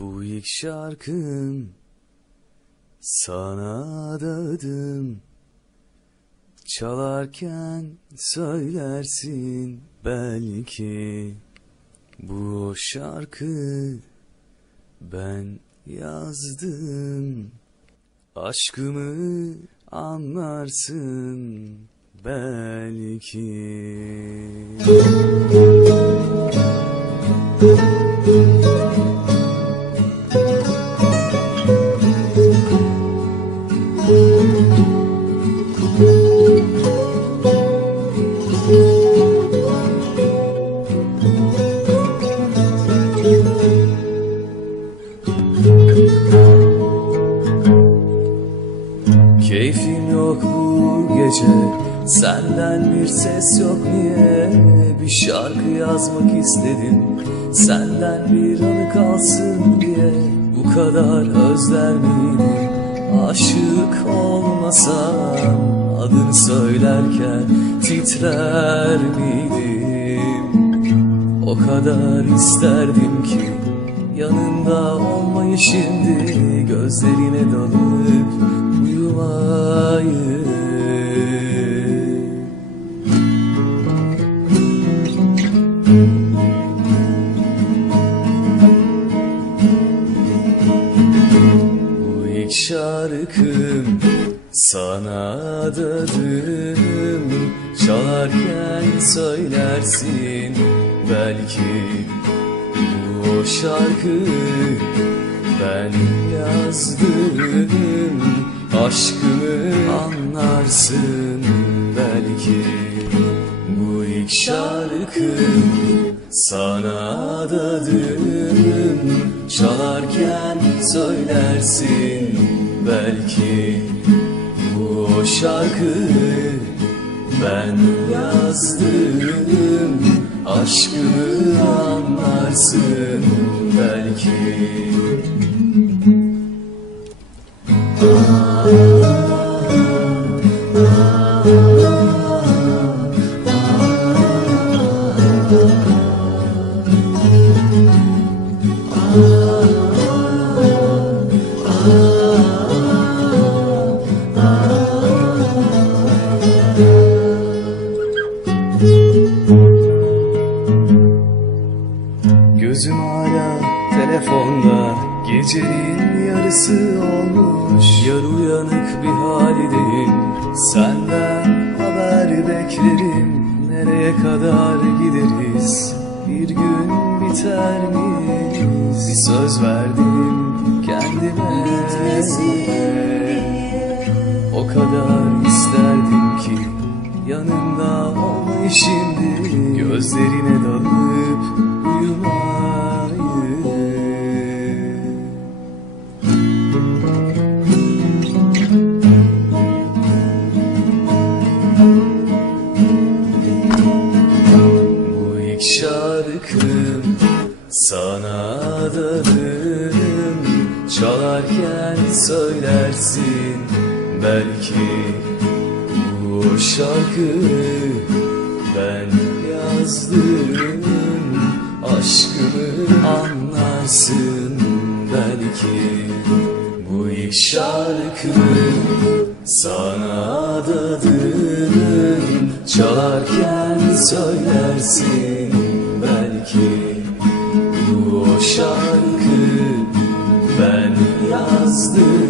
Bu ilk şarkım sana adadım. Çalarken söylersin belki. Bu şarkı ben yazdım. Aşkımı anlarsın belki. Keyfim yok bu gece. Senden bir ses yok niye? Bir şarkı yazmak istedim. Senden bir anı kalsın diye. Bu kadar özler miydim Aşık olmasam Adını söylerken titrer miydim? O kadar isterdim ki Yanında olmayı şimdi. Gözlerine dalıp uyumayı şarkım sana adadım Çalarken söylersin belki Bu şarkı ben yazdım Aşkımı anlarsın belki Bu ilk şarkım sana adadım söylersin belki Bu şarkı. Ben yazdım Aşkımı anlarsın belki Gözüm hala telefonda. Gecenin yarısı olmuş. Yarı uyanık bir haldeyim. Senden haber beklerim. Nereye kadar gideriz? Bir gün biter miyiz? Bir söz verdim kendime. O kadar isterdim ki Yanında olmayı şimdi Gözlerine dalıp şarkım sana adadım Çalarken söylersin belki Bu şarkı ben yazdım Aşkımı anlarsın belki. Bu ilk şarkı sana adadım Çalarken söylersin belki. Bu şarkı ben yazdım